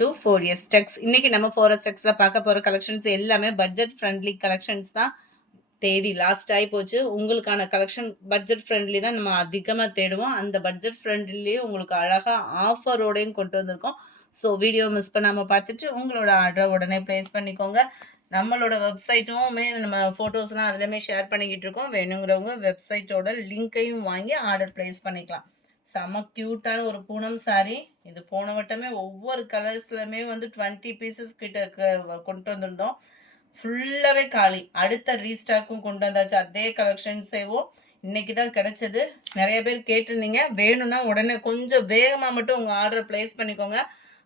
to 4S Tex. இன்னைக்கு நம்ம 4S Texல பார்க்க போற கலெக்ஷன்ஸ் எல்லாமே பட்ஜெட் ஃப்ரெண்ட்லி கலெக்ஷன்ஸ் தான். தேதி லாஸ்ட் ஆகி போச்சு. உங்களுக்கான கலெக்ஷன் பட்ஜெட் ஃப்ரெண்ட்லி தான் நம்ம அதிகமாக தேடுவோம். அந்த பட்ஜெட் ஃப்ரெண்ட்லியே உங்களுக்கு அழகாக ஆஃபரோடையும் கொண்டு வந்திருக்கோம். ஸோ வீடியோ மிஸ் பண்ணாமல் பார்த்துட்டு உங்களோட ஆர்டரை உடனே ப்ளேஸ் பண்ணிக்கோங்க. நம்மளோட வெப்சைட்டுமே நம்ம ஃபோட்டோஸ்லாம் அதுலேயுமே ஷேர் பண்ணிக்கிட்டு இருக்கோம். வேணுங்கிறவங்க வெப்சைட்டோட லிங்க்கையும் வாங்கி ஆர்டர் ப்ளேஸ் பண்ணிக்கலாம். செம்ம க்யூட்டான ஒரு பூனம் சாரீ. இது போன வட்டமே ஒவ்வொரு கலர்ஸ்லையுமே வந்து 20 பீசஸ் கிட்ட கொண்டு வந்திருந்தோம். ஃபுல்லாகவே காலி. அடுத்த ரீஸ்டாக்கும் கொண்டு வந்தாச்சு. அதே கலெக்ஷன்ஸேவும் இன்னைக்கு தான் கிடைச்சது. நிறைய பேர் கேட்டிருந்தீங்க. வேணும்னா உடனே கொஞ்சம் வேகமாக மட்டும் உங்கள் ஆர்டரை ப்ளேஸ் பண்ணிக்கோங்க.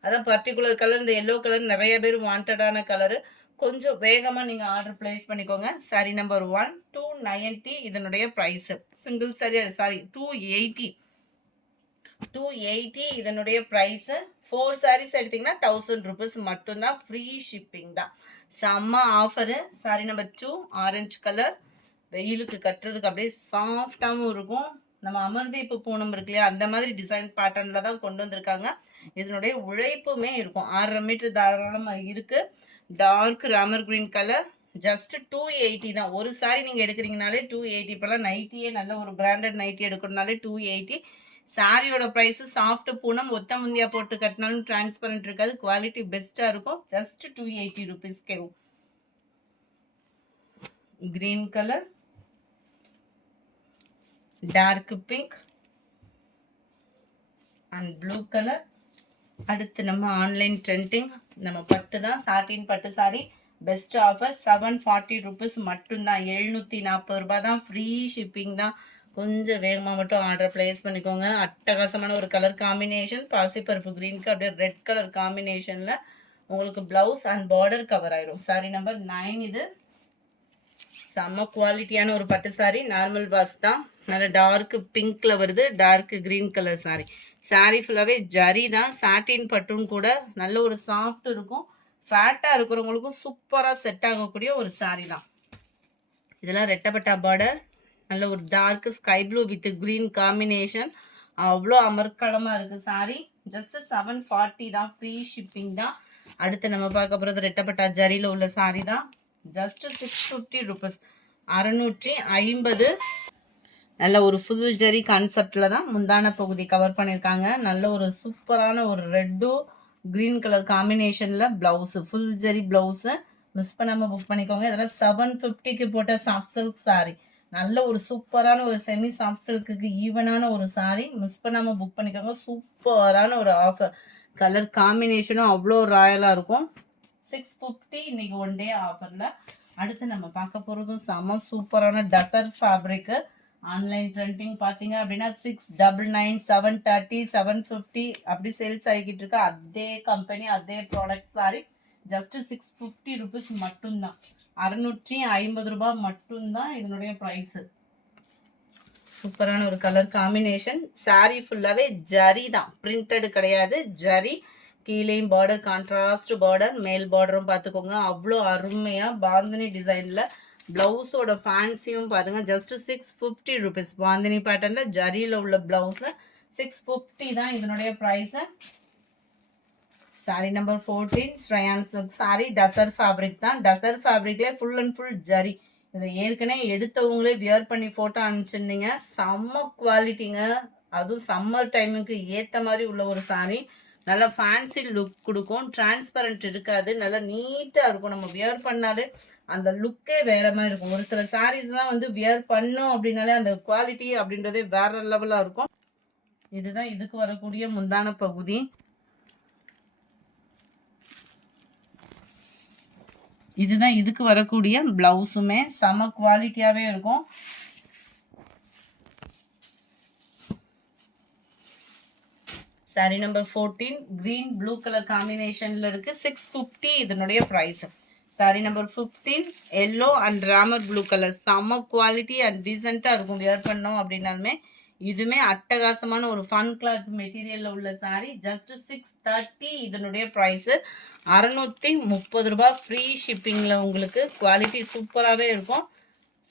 அதான் பர்டிகுலர் கலர், இந்த எல்லோ கலர் நிறைய பேர் வாண்டடான கலரு. கொஞ்சம் வேகமாக நீங்கள் ஆர்டர் ப்ளேஸ் பண்ணிக்கோங்க. சாரி நம்பர் 1 290. இதனுடைய ப்ரைஸு சிங்கிள் சாரி 280 இதனுடைய ப்ரைஸு. 4 சாரீஸ் எடுத்திங்கன்னா 1000 rupees மட்டும்தான். ஃப்ரீ ஷிப்பிங் தான். செம்ம offer. Sorry number 2 orange colour. வெயிலுக்கு கட்டுறதுக்கு அப்படியே சாஃப்டாகவும் இருக்கும். நம்ம அமர்தீப்பு பூனம் இருக்கு இல்லையா, அந்த மாதிரி டிசைன் பேட்டர்னில் தான் கொண்டு வந்திருக்காங்க. இதனுடைய உழைப்புமே இருக்கும். 6.5 மீட்டர் தாராளமாக இருக்குது. டார்க் ராமர் கிரீன் கலர். ஜஸ்ட் 280 தான். ஒரு சாரி நீங்கள் எடுக்கிறீங்கனாலே 280. இப்போலாம் நைட்டியே நல்ல ஒரு பிராண்டட் நைட்டி எடுக்கணுனாலே 280. சாரியோட ப்ரைஸு சாஃப்ட் பூனம். ஒத்த முந்தியா போட்டு கட்டினாலும் டிரான்ஸ்பரண்ட் இருக்காது. குவாலிட்டி பெஸ்ட்டாக இருக்கும். ஜஸ்ட் 280 rupeesக்கே. Green colour, dark pink and blue colour. அடுத்து நம்ம ஆன்லைன் ட்ரெண்டிங் நம்ம பட்டு தான். சாட்டின் பட்டு சாரி. பெஸ்ட் ஆஃபர் 740 rupees மட்டும்தான். 740 ரூபாய் தான். ஃப்ரீ ஷிப்பிங் தான். கொஞ்சம் வேகமாக மட்டும் ஆர்டர் ப்ளேஸ் பண்ணிக்கோங்க. அட்டகாசமான ஒரு கலர் காம்பினேஷன். பாசிப்பருப்பு க்ரீனுக்கு அப்படியே ரெட் கலர் காம்பினேஷனில் உங்களுக்கு ப்ளவுஸ் அண்ட் பார்டர் கவர் ஆயிரும். Sorry number 9. இது செம்ம குவாலிட்டியான ஒரு பட்டு சாரி. நார்மல் வாஷ் தான். நல்ல டார்க் பிங்க்கில் வருது. Dark green colour sari. Sari ஃபுல்லாகவே ஜரி தான். சாட்டின் பட்டும் கூட நல்ல ஒரு சாஃப்ட் இருக்கும். ஃபேட்டாக இருக்கிறவங்களுக்கும் சூப்பராக செட் ஆகக்கூடிய ஒரு சாரி தான். இதெல்லாம் ரெட்டப்பட்டா பார்டர். நல்ல ஒரு dark sky blue with green combination. அவ்வளோ அமர்க்களமாக இருக்குது சாரி. ஜஸ்ட் 740 தான். ஃப்ரீ ஷிப்பிங் தான். அடுத்து நம்ம பார்க்க போகிறது ரெட்டப்பட்டா ஜரியில் உள்ள சாரி தான். Just 650 rupees. 650. நல்ல ஒரு ஃபுல் ஜரி கான்செப்டில் தான் முந்தான பகுதி கவர் பண்ணியிருக்காங்க. நல்ல ஒரு சூப்பரான ஒரு ரெட்டும் க்ரீன் கலர் காம்பினேஷனில் blouse, full zari blouse. Miss பண்ணாமல் புக் பண்ணிக்கோங்க. இதெல்லாம் 750க்கு போட்ட சாஃப்ட் சில்க் சாரி. நல்ல ஒரு சூப்பரான ஒரு செமி சாஃப்ட் சில்க்குக்கு ஈவனான ஒரு சாரி. மிஸ் பண்ணாமல் புக் பண்ணிக்கோங்க. சூப்பரான ஒரு ஆஃபர். கலர் காம்பினேஷனும் அவ்வளோ ராயலாக இருக்கும். 650 இன்னைக்கு ஒன் டே ஆஃபரில். அடுத்து நம்ம பார்க்க போகிறதும் செம சூப்பரான டசர் ஃபேப்ரிக்கு. ஆன்லைன் ட்ரெண்டிங் பார்த்தீங்க அப்படின்னா 699, 730, 750 அப்படி சேல்ஸ் ஆகிக்கிட்டு இருக்கு. அதே கம்பெனி அதே ப்ராடக்ட் சாரி. ஜஸ்ட் 650 rupees மட்டும்தான். 650 ரூபாய் மட்டும்தான் இதனுடைய ப்ரைஸு. சூப்பரான ஒரு கலர் காம்பினேஷன். சாரி ஃபுல்லாகவே ஜரி தான். பிரிண்டடு கிடையாது, ஜரி. கீழேயும் பார்டர் கான்ட்ராஸ்ட் பார்டர். மேல் பார்டரும் பார்த்துக்கோங்க. அவ்வளோ அருமையாக பாந்தினி டிசைனில் ப்ளவுஸோட ஃபேன்சியும் பாருங்கள். Just 650 rupees. பாந்தினி பேட்டர்னில் ஜரியில் உள்ள ப்ளவுஸு 650 தான் இதனுடைய ப்ரைஸு. சாரி நம்பர் 14 ஸ்ரயான் சில்க் சாரி. டசர் ஃபேப்ரிக் தான். டசர் ஃபேப்ரிக்லேயே ஃபுல் அண்ட் ஃபுல் ஜரி. இதில் ஏற்கனவே எடுத்தவங்களே வியர் பண்ணி ஃபோட்டோ அனுப்பிச்சிருந்தீங்க. செம்ம குவாலிட்டிங்க. அதுவும் சம்மர் டைமுக்கு ஏற்ற மாதிரி உள்ள ஒரு சாரி. நல்லா ஃபேன்சி லுக் கொடுக்கும். டிரான்ஸ்பரண்ட் இருக்காது. நல்லா நீட்டாக இருக்கும். நம்ம வியர் பண்ணாலே அந்த லுக்கே வேறு மாதிரி இருக்கும். ஒரு சில சாரீஸ்லாம் வந்து வியர் பண்ணோம் அப்படின்னாலே அந்த குவாலிட்டி அப்படின்றதே வேறு லெவலாக இருக்கும். இதுதான் இதுக்கு வரக்கூடிய முந்தான பகுதி. இதுதான் இதுக்கு வரக்கூடிய ப்ளவுஸுமே செம குவாலிட்டியாகவே இருக்கும். Sari number 14 green blue colour காம்பினேஷனில் இருக்குது. 650 இதனுடைய price. Sari number 15 yellow and ராமர் ப்ளூ கலர். செம்ம குவாலிட்டி அண்ட் டீசெண்டாக இருக்கும். வியர் பண்ணோம் அப்படின்னாலுமே இதுவுமே அட்டகாசமான ஒரு ஃபன் கிளாத் மெட்டீரியலில் உள்ள சாரி. ஜஸ்ட் 630 இதனுடைய ப்ரைஸு. 630 ரூபாய். ஃப்ரீ ஷிப்பிங்கில் உங்களுக்கு. குவாலிட்டி சூப்பராகவே இருக்கும்.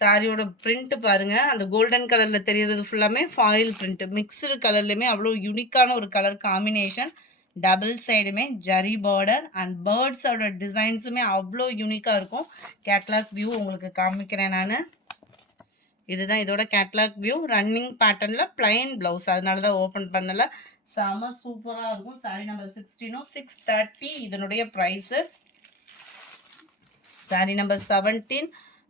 சாரியோட பிரிண்ட் பாருங்க. அந்த கோல்டன் கலரில் தெரிகிறது ஃபுல்லாமே ஃபாயில் பிரிண்ட். மிக்சடு கலர்லையுமே அவ்வளோ யூனிக்கான ஒரு கலர் காம்பினேஷன். டபுள் சைடுமே ஜரி பார்டர் அண்ட் பேர்ட்ஸோட டிசைன்ஸுமே அவ்வளோ யூனிக்காக இருக்கும். கேட்லாக் வியூ உங்களுக்கு காமிக்கிறேன் நான். இதுதான் இதோட கேட்லாக் வியூ. ரன்னிங் பேட்டர்னில் பிளைன் ப்ளவுஸ், அதனால தான் ஓப்பன் பண்ணலை. செம சூப்பராக இருக்கும். சாரி நம்பர் 16 630 இதனுடைய price. Sari number 17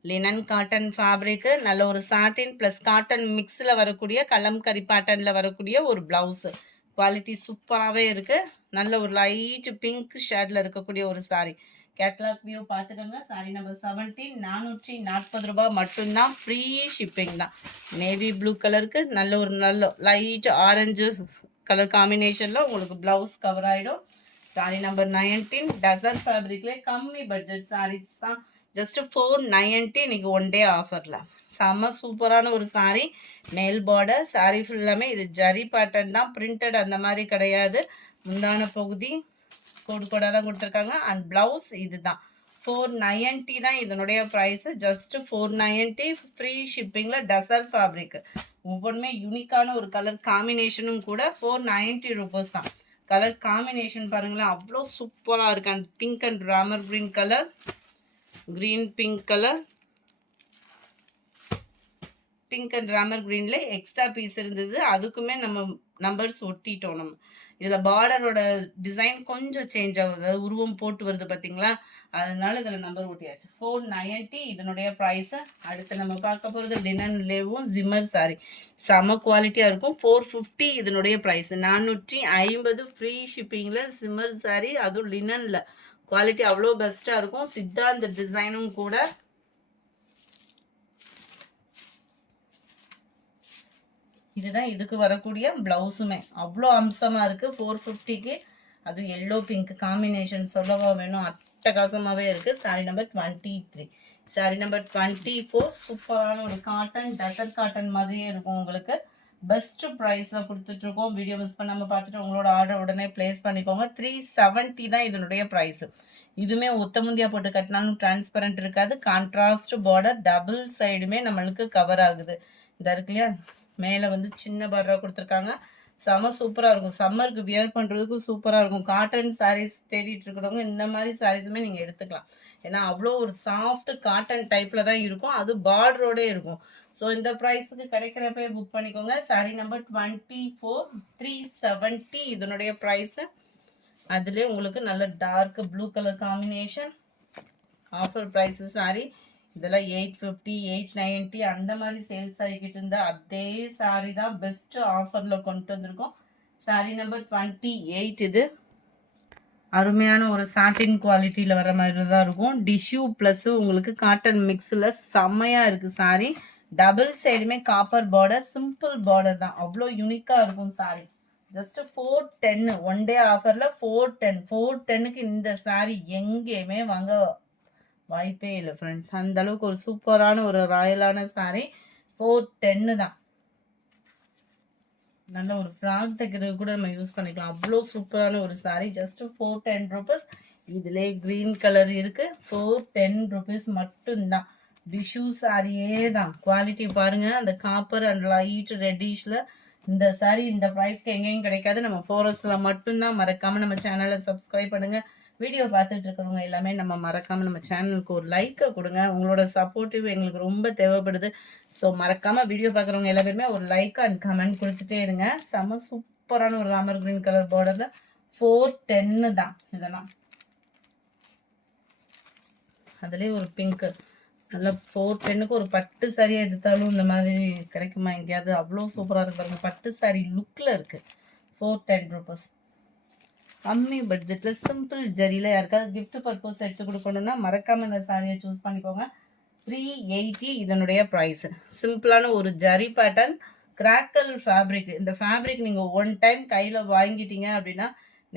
linen cotton ஃபேப்ரிக்கு. நல்ல ஒரு சாட்டின் ப்ளஸ் காட்டன் மிக்ஸில் வரக்கூடிய கலம்கரி பேட்டர்னில் வரக்கூடிய ஒரு ப்ளவுஸு. குவாலிட்டி சூப்பராகவே இருக்குது. நல்ல ஒரு லைட் பிங்க் ஷேடில் இருக்கக்கூடிய ஒரு சாரி. கேட்லாக் வியூ பார்த்துக்கோங்க. சாரி நம்பர் 17 440 ரூபாய் மட்டும்தான். ஃப்ரீ ஷிப்பிங் தான். நேவி ப்ளூ கலருக்கு நல்ல லைட் ஆரஞ்சு கலர் காம்பினேஷனில் உங்களுக்கு ப்ளவுஸ் கவர் ஆகிடும். சாரி நம்பர் 19 டசர் ஃபேப்ரிக்லேயே கம்மி பட்ஜெட் சாரீஸ் தான். ஜஸ்ட் 490 இன்னைக்கு ஒன் டே ஆஃபரில். செம்ம சூப்பரான ஒரு சாரீ. மேல் பார்டர் சாரீ ஃபுல்லாமே இது ஜரி பேட்டர்ன் தான், பிரிண்டட் அந்த மாதிரி கிடையாது. முந்தான பகுதி கோடு கோடாக தான் கொடுத்துருக்காங்க. அண்ட் ப்ளவுஸ் இது தான். 490 தான் இதனுடைய ப்ரைஸு. ஜஸ்ட் 490 ஃப்ரீ ஷிப்பிங்கில். டசர் ஃபேப்ரிக் ஒவ்வொன்றுமே யூனிக்கான ஒரு கலர் காம்பினேஷனும் கூட. 490 ருபீஸ் தான். கலர் காம்பினேஷன் பாருங்களேன், அவ்வளோ சூப்பராக இருக்கு. And pink and Ramar green colour, green pink colour, pink and Ramar கிரீன்ல எக்ஸ்ட்ரா பீஸ் இருந்தது, அதுக்குமே நம்ம நம்பர்ஸ் ஒட்டிட்டோம். நம்ம இதில் பார்டரோட டிசைன் கொஞ்சம் சேஞ்ச் ஆகுது, அதாவது உருவம் போட்டு வருது பார்த்தீங்களா, அதனால இதில் நம்பர் ஒட்டியாச்சு. 490 இதனுடைய ப்ரைஸு. அடுத்து நம்ம பார்க்க போகிறது லினன்லேயும் ஜிம்மர் சாரி. செம குவாலிட்டியாக இருக்கும். 450 இதனுடைய ப்ரைஸு. 450 ஃப்ரீ ஷிப்பிங்கில் ஜிம்மர் சாரி, அதுவும் லினனில். குவாலிட்டி அவ்வளோ பெஸ்ட்டாக இருக்கும். சித்தாந்த டிசைனும் கூட. இதுதான் இதுக்கு வரக்கூடிய ப்ளவுஸுமே அவ்வளோ அம்சமாக இருக்குது. 450க்கு அது எல்லோ பிங்க் காம்பினேஷன் சொல்லவா வேணும், அட்டகாசமாகவே இருக்குது. Sorry number 23. சாரி நம்பர் 24 சூப்பரான ஒரு காட்டன், டட்டர் காட்டன் மாதிரியே இருக்கும். உங்களுக்கு பெஸ்ட் ப்ரைஸில் கொடுத்துட்ருக்கோம். வீடியோ மிஸ் பண்ணாமல் பார்த்துட்டு உங்களோட ஆர்டர் உடனே ப்ளேஸ் பண்ணிக்கோங்க. 370 தான் இதனுடைய ப்ரைஸு. இதுவுமே ஒத்தமுந்தியா போட்டு கட்டினாலும் டிரான்ஸ்பரண்ட் இருக்காது. கான்ட்ராஸ்ட் பார்டர், டபுள் சைடுமே நம்மளுக்கு கவர் ஆகுது. இந்த இருக்கு இல்லையா, மேலே வந்து சின்ன பார்டராக கொடுத்துருக்காங்க. செம சூப்பராக இருக்கும். சம்மருக்கு வியர் பண்ணுறதுக்கும் சூப்பராக இருக்கும். காட்டன் சாரீஸ் தேடிட்டு இருக்கிறவங்க இந்த மாதிரி சாரீஸுமே நீங்கள் எடுத்துக்கலாம். ஏன்னா அவ்வளோ ஒரு சாஃப்ட் காட்டன் டைப்பில் தான் இருக்கும். அது பார்டரோடே இருக்கும். ஸோ இந்த ப்ரைஸுக்கு கிடைக்கிறப்ப புக் பண்ணிக்கோங்க. சாரி நம்பர் 24 370 இதனுடைய ப்ரைஸு. அதுலேயே உங்களுக்கு நல்ல dark blue colour combination. Offer price sari. இதெல்லாம் 850 890 அந்த மாதிரி சேல்ஸ் ஆகிக்கிட்டு இருந்தா அதே சாரி தான் பெஸ்ட் ஆஃபரில் கொண்டு வந்திருக்கோம். சாரி நம்பர் 28 இது. அருமையான ஒரு சாட்டின் குவாலிட்டியில் வர மாதிரி தான் இருக்கும். டிஷ்யூ ப்ளஸ் உங்களுக்கு காட்டன் மிக்ஸில் செம்மையாக இருக்குது சாரி. டபுள் சைடுமே காப்பர் பார்டர், சிம்பிள் பார்டர் தான், அவ்வளோ யூனிக்காக இருக்கும் சாரி. ஜஸ்ட் 410 ஒன் டே ஆஃபரில் 410க்கு இந்த சாரி எங்கேயுமே வாங்க வாய்ப்பே இல்லை ஃப்ரெண்ட்ஸ். அந்த அளவுக்கு ஒரு சூப்பரான ஒரு ராயலான சாரி. 410 தான். நல்ல ஒரு ஃப்ராக் தைக்கிறது கூட நம்ம யூஸ் பண்ணிக்கலாம். அவ்வளோ சூப்பரான ஒரு சாரி. Just 410 rupees. இதிலே க்ரீன் கலர் இருக்கு. 410 ருபீஸ் மட்டும்தான். டிஷ்யூ சாரியே தான். குவாலிட்டி பாருங்க, அந்த காப்பர் அண்ட் லைட் ரெட்டிஷ்ல இந்த சாரி இந்த ப்ரைஸ்க்கு எங்கேயும் கிடைக்காது. நம்ம ஃபோரஸ்ட்ல மட்டும்தான். மறக்காம நம்ம சேனலை சப்ஸ்கிரைப் பண்ணுங்க. வீடியோ பார்த்துட்டு இருக்கிறவங்க எல்லாமே நம்ம மறக்காமல் நம்ம சேனலுக்கு ஒரு லைக்கை கொடுங்க. உங்களோட சப்போர்ட்டிவ் எங்களுக்கு ரொம்ப தேவைப்படுது. ஸோ மறக்காமல் வீடியோ பார்க்குறவங்க எல்லா பேருமே ஒரு லைக் அண்ட் கமெண்ட் கொடுத்துட்டே இருங்க. செம சூப்பரான ஒரு ராமர் கிரீன் கலர் பார்டரில் 410 தான் இதெல்லாம். அதுலேயே ஒரு பிங்க்கு நல்லா 410க்கு ஒரு பட்டு சாரியாக எடுத்தாலும் இந்த மாதிரி கிடைக்குமா எங்கேயாவது? அவ்வளோ சூப்பராக இருக்கு பாருங்க. பட்டு சாரி லுக்கில் இருக்குது. 410 ருபீஸ். கம்மி பட்ஜெட்டில் சிம்பிள் ஜரியில் யாருக்காவது கிஃப்ட் பர்பஸ் எடுத்து கொடுக்கணுன்னா மறக்காமல் இந்த சாரியை சூஸ் பண்ணிக்கோங்க. 380 இதனுடைய ப்ரைஸு. சிம்பிளான ஒரு ஜரி பேட்டர்ன், கிராக்கல் ஃபேப்ரிக். இந்த ஃபேப்ரிக் நீங்கள் ஒன் டைம் கையில் வாங்கிட்டீங்க அப்படின்னா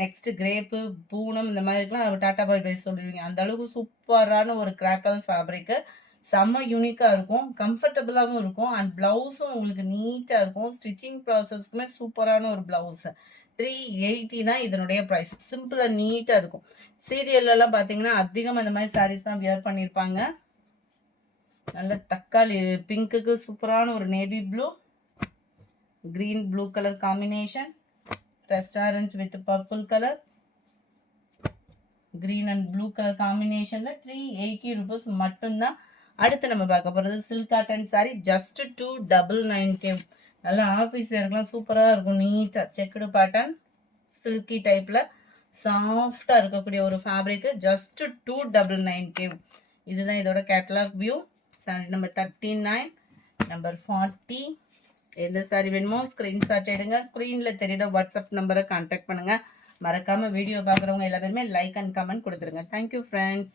நெக்ஸ்ட் கிரேப்பு, பூனம் இந்த மாதிரிலாம் டாட்டா பாய் பை சொல்லுவீங்க. அந்த அளவுக்கு சூப்பரான ஒரு கிராக்கல் ஃபேப்ரிக்கு. செம்ம யூனிக்காக இருக்கும், கம்ஃபர்டபுளாகவும் இருக்கும். அண்ட் ப்ளவுஸும் உங்களுக்கு நீட்டாக இருக்கும். ஸ்டிச்சிங் ப்ராசஸ்க்குமே சூப்பரான ஒரு ப்ளவுஸு. 380 தான் இதனுடைய ப்ரைஸ். சிம்பிளாக நீட்டாக இருக்கும். சீரியல்லாம் பார்த்தீங்கன்னா அதிகமாக இந்த மாதிரி சாரீஸ் தான் வியர் பண்ணியிருப்பாங்க. நல்ல தக்காளி பிங்க்குக்கு சூப்பரான ஒரு navy blue, green blue colour combination. Rust orange with purple colour, green and blue colour காம்பினேஷன்ல 380 rupees மட்டும்தான். அடுத்து நம்ம பார்க்க போறது silk cotton sorry, just 299K. நல்லா ஆஃபீஸ் வேர்க்கெல்லாம் சூப்பரா இருக்கும். நீட்டா செக்குடு பேட்டர்ன், சில்கி டைப்ல சாஃப்டா இருக்கக்கூடிய ஒரு ஃபேப்ரிக், ஜஸ்ட் 299K. இதுதான் இதோட catalogue view. Sorry number 39, number 40. எந்த சாரி வேணுமோ ஸ்க்ரீன்ஷாட் எடுங்க. ஸ்க்ரீன்ல தெரியுற வாட்ஸ்அப் நம்பரை கான்டாக்ட் பண்ணுங்க. மறக்காம வீடியோ பார்க்குறவங்க எல்லாருமே லைக் அண்ட் கமெண்ட் கொடுத்துருங்க. Thank you friends.